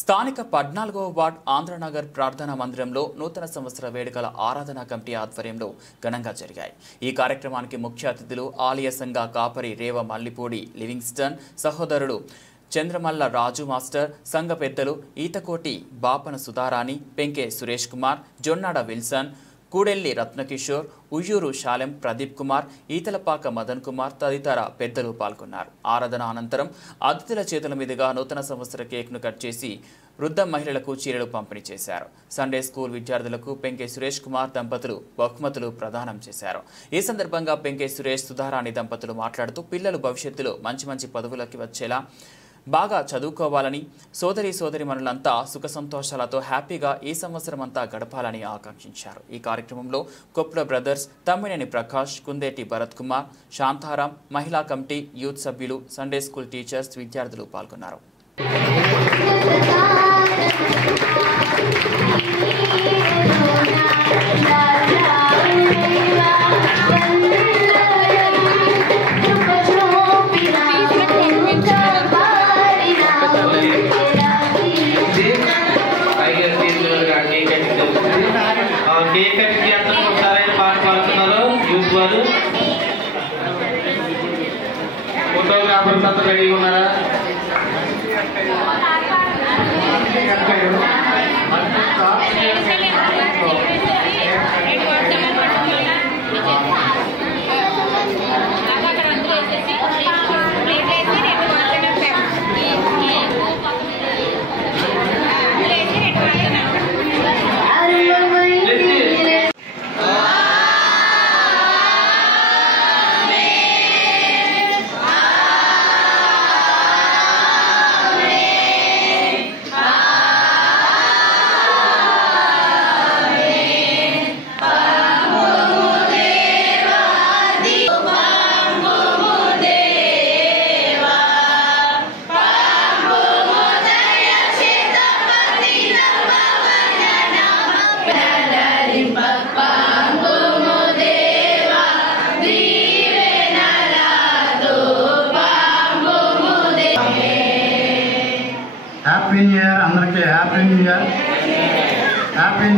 స్థానిక 14వ వార్డ్ ఆంధ్రనగర్ ప్రార్థనా మందిరంలో నూతన సంవత్సర వేడుకల ఆరాధనా కమిటీ ఆధ్వర్యంలో ఘనంగా జరిగాయి. ఈ కార్యక్రమానికి ముఖ్య అతిథులు ఆలయ సంఘ కాపరి రేవ మల్లిపూడి లివింగ్స్టన్, సహోదరుడు చంద్రమల్ల రాజు మాస్టర్, సంఘ పెద్దలు ఈతకోటి బాపన సుధారాణి, పెంకే సురేష్ కుమార్, జొన్నాడ విల్సన్, కూడెల్లి రత్నకిషోర్, ఉయ్యూరు శాలెం ప్రదీప్ కుమార్, ఈతలపాక మదన్ కుమార్ తదితర పెద్దలు పాల్గొన్నారు. ఆరాధన అనంతరం అతిథుల చేతుల మీదుగా నూతన సంవత్సర కేక్ను కట్ చేసి వృద్ధ మహిళలకు చీరలు పంపిణీ చేశారు. సండే స్కూల్ విద్యార్థులకు పెంకే సురేష్ కుమార్ దంపతులు బహుమతులు ప్రదానం చేశారు. ఈ సందర్భంగా పెంకే సురేష్ సుధారాణి దంపతులు మాట్లాడుతూ పిల్లలు భవిష్యత్తులో మంచి పదవులకి వచ్చేలా బాగా చదువుకోవాలని, సోదరిమణులంతా సుఖ సంతోషాలతో హ్యాపీగా ఈ సంవత్సరం అంతా గడపాలని ఆకాంక్షించారు. ఈ కార్యక్రమంలో కొప్పుల బ్రదర్స్, తమ్మినేని ప్రకాష్, కుందేటి భరత్ కుమార్, శాంతారాం, మహిళా కమిటీ, యూత్ సభ్యులు, సండే స్కూల్ టీచర్స్, విద్యార్థులు పాల్గొన్నారు. ఫోటోగ్రాఫర్స్ అంతా రెడీ ఉన్నారా? హ్యాపీ న్యూ ఇయర్ అందరికీ హ్యాపీ న్యూ ఇయర్. హ్యాపీ